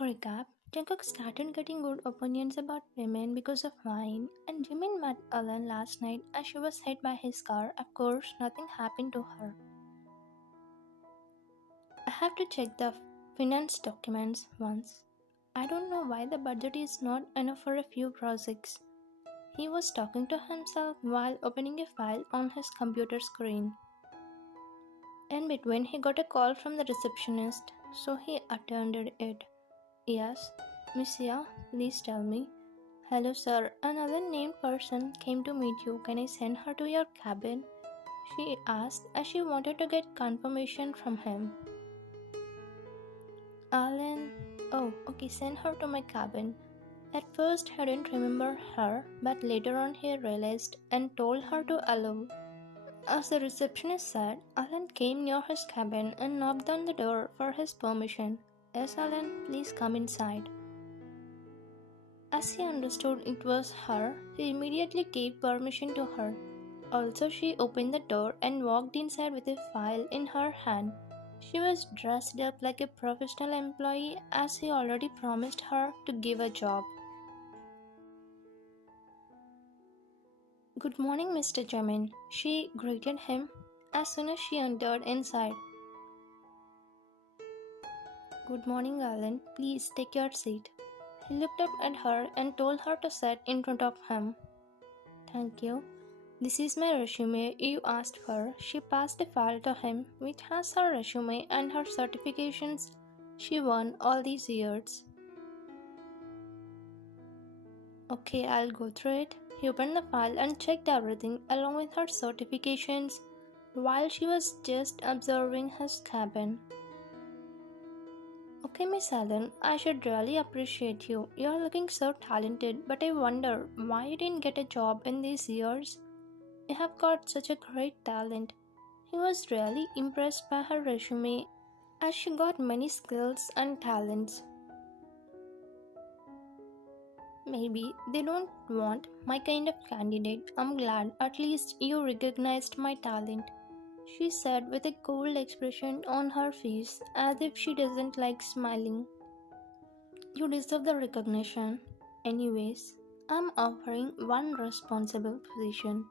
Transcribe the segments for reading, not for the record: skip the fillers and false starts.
Recap. Jungkook started getting good opinions about women because of wine, and Jimin met Ellen last night as she was hit by his car. Of course, nothing happened to her. I have to check the finance documents once. I don't know why the budget is not enough for a few projects. He was talking to himself while opening a file on his computer screen. In between, he got a call from the receptionist, so he attended it. Yes, Monsieur, please tell me. Hello, sir. Another named person came to meet you. Can I send her to your cabin? She asked as she wanted to get confirmation from him. Alan, oh, okay, send her to my cabin. At first, he didn't remember her, but later on, he realized and told her to allow. As the receptionist said, Alan came near his cabin and knocked on the door for his permission. Yes, Alan, please come inside. As he understood it was her, he immediately gave permission to her. Also, she opened the door and walked inside with a file in her hand. She was dressed up like a professional employee as he already promised her to give a job. Good morning, Mr. Jamin. She greeted him as soon as she entered inside. Good morning, Alan. Please take your seat. He looked up at her and told her to sit in front of him. Thank you. This is my resume you asked for. She passed a file to him which has her resume and her certifications she won all these years. Okay, I'll go through it. He opened the file and checked everything along with her certifications while she was just observing his cabin. Okay, Miss Allen, I should really appreciate you. You're looking so talented, but I wonder why you didn't get a job in these years. You have got such a great talent. He was really impressed by her resume as she got many skills and talents. Maybe they don't want my kind of candidate. I'm glad at least you recognized my talent, she said with a cold expression on her face as if she doesn't like smiling. You deserve the recognition. Anyways, I'm offering one responsible position.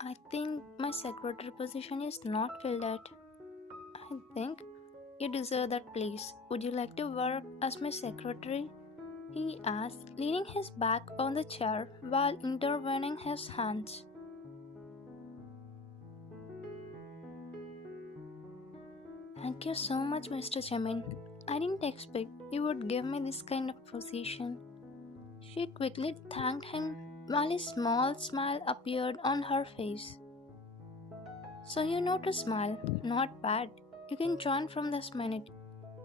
I think my secretary position is not filled yet. I think you deserve that place. Would you like to work as my secretary? He asked, leaning his back on the chair while intertwining his hands. Thank you so much, Mr. Chemin. I didn't expect you would give me this kind of position. She quickly thanked him while a small smile appeared on her face. So you know to smile, not bad. You can join from this minute.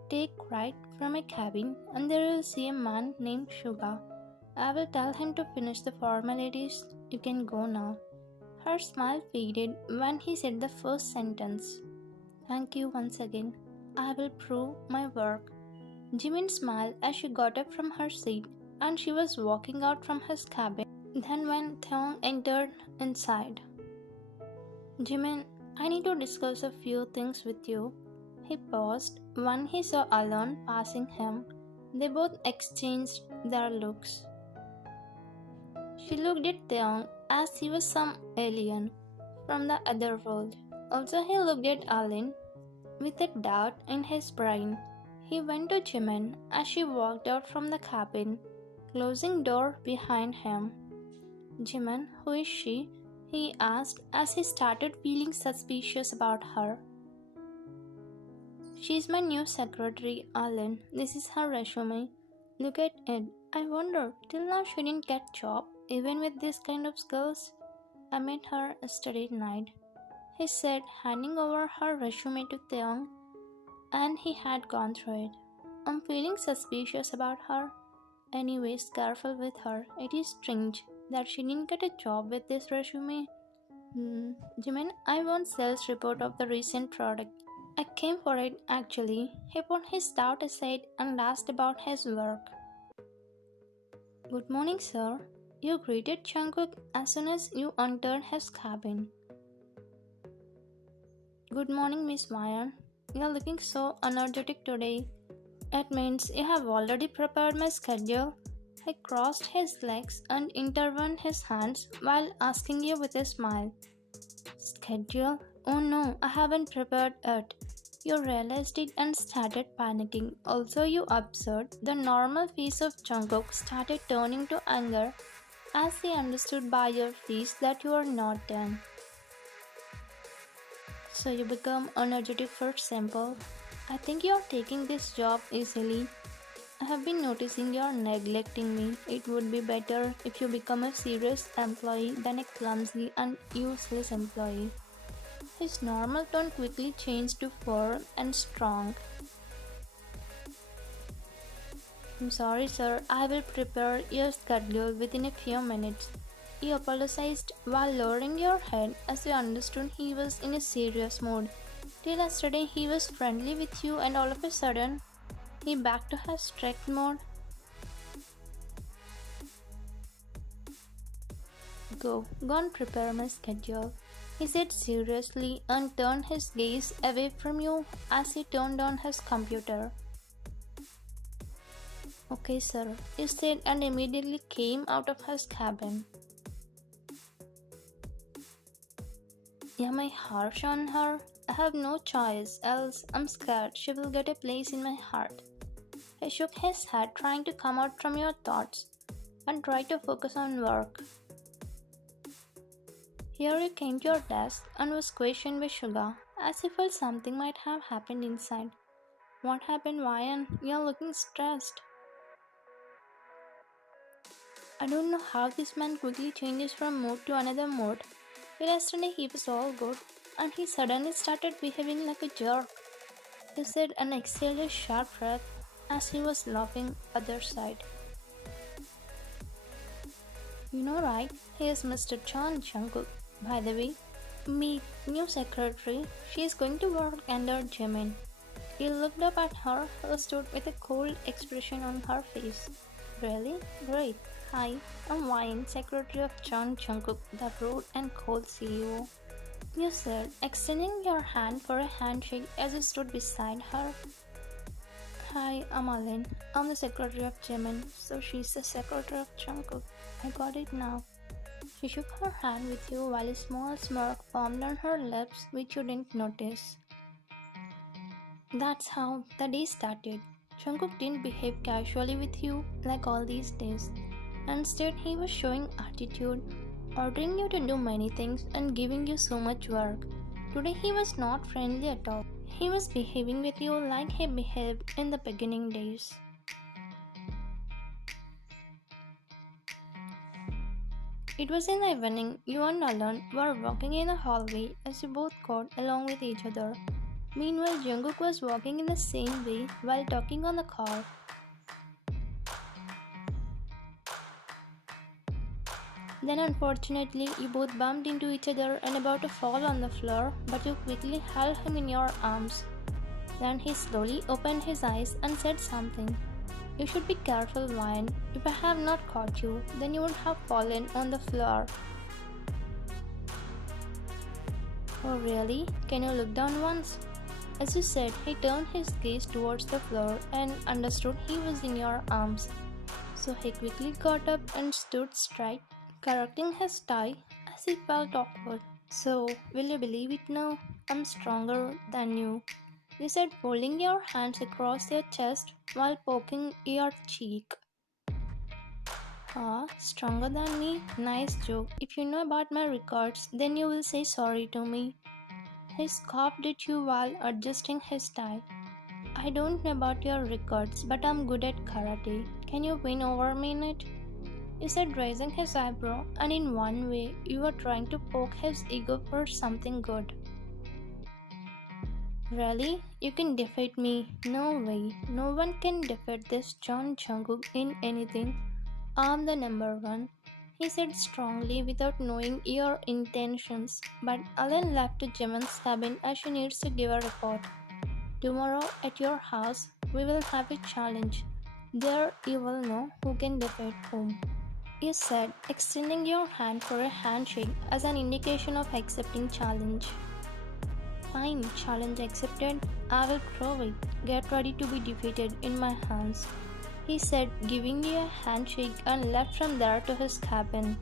Take right from a cabin and there will see a man named Suga. I will tell him to finish the formalities. You can go now. Her smile faded when he said the first sentence. Thank you once again. I will prove my work. Jimin smiled as she got up from her seat and she was walking out from his cabin. Then when Theong entered inside. Jimin, I need to discuss a few things with you. He paused when he saw Alon passing him. They both exchanged their looks. She looked at Theong as he was some alien from the other world. Also, he looked at Alin with a doubt in his brain. He went to Jimin as she walked out from the cabin, closing door behind him. Jimin, who is she? He asked as he started feeling suspicious about her. She's my new secretary, Alan. This is her resume. Look at it. I wonder, till now she didn't get job, even with this kind of skills. I met her yesterday night, he said, handing over her resume to Theong, and he had gone through it. I'm feeling suspicious about her. Anyways, careful with her. It is strange that she didn't get a job with this resume. Jimin, I want sales report of the recent product. I came for it actually. He put his doubt aside and asked about his work. Good morning, sir. You greeted Jungkook as soon as you entered his cabin. Good morning, Miss Mayan. You're looking so energetic today. It means you have already prepared my schedule. He crossed his legs and intertwined his hands while asking you with a smile. Schedule? Oh no, I haven't prepared it. You realized it and started panicking. Also, you observed the normal face of Jungkook started turning to anger as he understood by your face that you are not done. So you become energetic for simple. I think you are taking this job easily. I have been noticing you're neglecting me. It would be better if you become a serious employee than a clumsy and useless employee. His normal tone quickly changed to firm and strong. I'm sorry, sir. I will prepare your schedule within a few minutes. He apologized while lowering your head as you understood he was in a serious mood. Till yesterday, he was friendly with you, and all of a sudden, he back to his strict mode. Go and prepare my schedule. He said seriously and turned his gaze away from you as he turned on his computer. Okay, sir, he said and immediately came out of his cabin. Am I harsh on her? I have no choice, else I'm scared she will get a place in my heart. He shook his head, trying to come out from your thoughts and try to focus on work. Here you came to your desk and was questioned by Sugar, as if something might have happened inside. What happened, Ryan? You're looking stressed. I don't know how this man quickly changes from mood to another mood. Yesterday he was all good, and he suddenly started behaving like a jerk. He said and exhaled a sharp breath as he was laughing other side. You know, right? He is Mr. Chan Jungkook. By the way, meet new secretary. She is going to work under Jimin. He looked up at her, who stood with a cold expression on her face. Really? Great. Hi, I'm Wayne, secretary of Chan Jungkook, the rude and cold CEO. You said, extending your hand for a handshake as you stood beside her. Hi, I'm Alin. I'm the secretary of Jimin, so she's the secretary of Jungkook. I got it now. She shook her hand with you while a small smirk formed on her lips, which you didn't notice. That's how the day started. Jungkook didn't behave casually with you like all these days. Instead, he was showing attitude, ordering you to do many things and giving you so much work. Today, he was not friendly at all. He was behaving with you like he behaved in the beginning days. It was in the evening. You and Alan were walking in the hallway as you both got along with each other. Meanwhile, Jungkook was walking in the same way while talking on the car. Then unfortunately, you both bumped into each other and about to fall on the floor, but you quickly held him in your arms. Then he slowly opened his eyes and said something. You should be careful, Wayne. If I have not caught you, then you would have fallen on the floor. Oh really? Can you look down once? As you said, he turned his gaze towards the floor and understood he was in your arms. So he quickly got up and stood straight, correcting his tie as he felt awkward. So, will you believe it now? I'm stronger than you. You said, folding your hands across your chest while poking your cheek. Ah, stronger than me? Nice joke. If you know about my records, then you will say sorry to me. He scoffed at you while adjusting his tie. I don't know about your records, but I'm good at karate. Can you win over me in it? He said, raising his eyebrow, and in one way, you were trying to poke his ego for something good. Really? You can defeat me? No way. No one can defeat this John Jungkook in anything. I'm the number one. He said strongly without knowing your intentions, but Alan left to Jimin's cabin as she needs to give a report. Tomorrow at your house, we will have a challenge. There you will know who can defeat whom. You said, extending your hand for a handshake as an indication of accepting challenge. Fine, challenge accepted. I will prove it. Get ready to be defeated in my hands, he said, giving me a handshake and left from there to his cabin.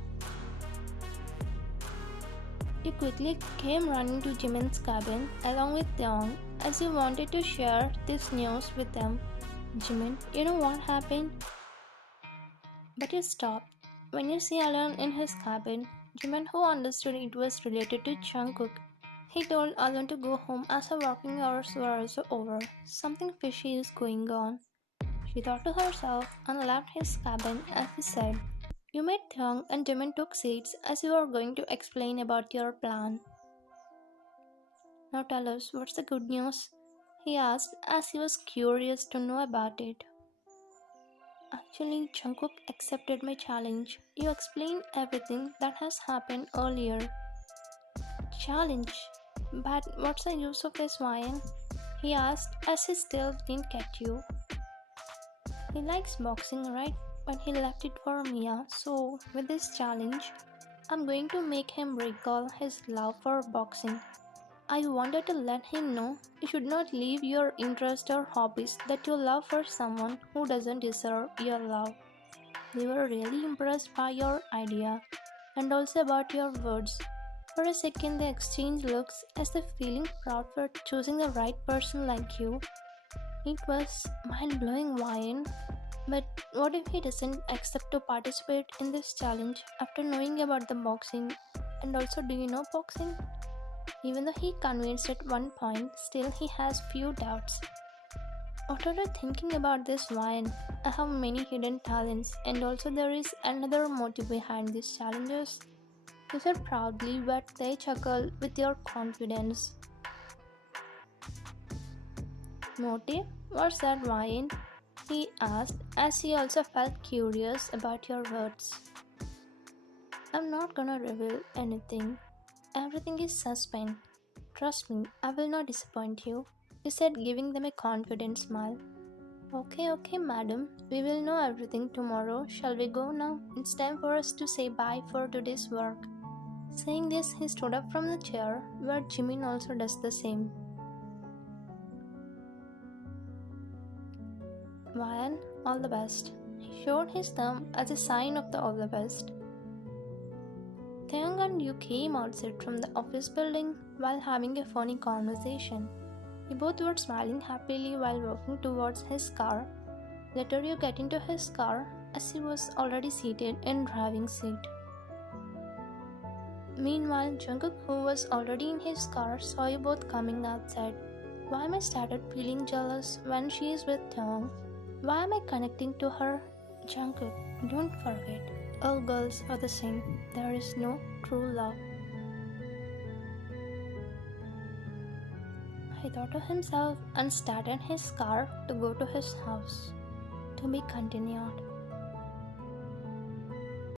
He quickly came running to Jimin's cabin along with Taeyong as he wanted to share this news with them. Jimin, you know what happened? But he stopped. When you see alone in his cabin, Jimin, who understood it was related to Jungkook, he told Alon to go home as her working hours were also over. Something fishy is going on. She thought to herself and left his cabin as he said, you met Taeyong and Jimin took seats as you were going to explain about your plan. Now tell us, what's the good news? He asked as he was curious to know about it. Actually, Jungkook accepted my challenge. You explained everything that has happened earlier. Challenge? But what's the use of this wine? He asked as he still didn't get you. He likes boxing, right? But he left it for Mia, so with this challenge, I'm going to make him recall his love for boxing. I wanted to let him know you should not leave your interests or hobbies that you love for someone who doesn't deserve your love. They were really impressed by your idea and also about your words. For a second, they exchanged looks as if feeling proud for choosing the right person like you. It was mind blowing, Ryan. But what if he doesn't accept to participate in this challenge after knowing about the boxing? And also, do you know boxing? Even though he convinced at one point, still he has few doubts. What are you thinking about this wine? I have many hidden talents, and also there is another motive behind these challenges. You said proudly, but they chuckled with your confidence. Motive? What's that wine? He asked, as he also felt curious about your words. I'm not gonna reveal anything. Everything is suspense. Trust me, I will not disappoint you, he said, giving them a confident smile. Okay, madam. We will know everything tomorrow. Shall we go now? It's time for us to say bye for today's work. Saying this, he stood up from the chair, where Jimin also does the same. Ryan, all the best. He showed his thumb as a sign of the all the best. Taeyong and Yu came outside from the office building while having a funny conversation. They both were smiling happily while walking towards his car. Later, Yu got into his car as he was already seated in driving seat. Meanwhile, Jungkook, who was already in his car, saw you both coming outside. Why am I started feeling jealous when she is with Taeyong? Why am I connecting to her? Jungkook, don't forget, all girls are the same. There is no true love. He thought to himself and started his car to go to his house. To be continued.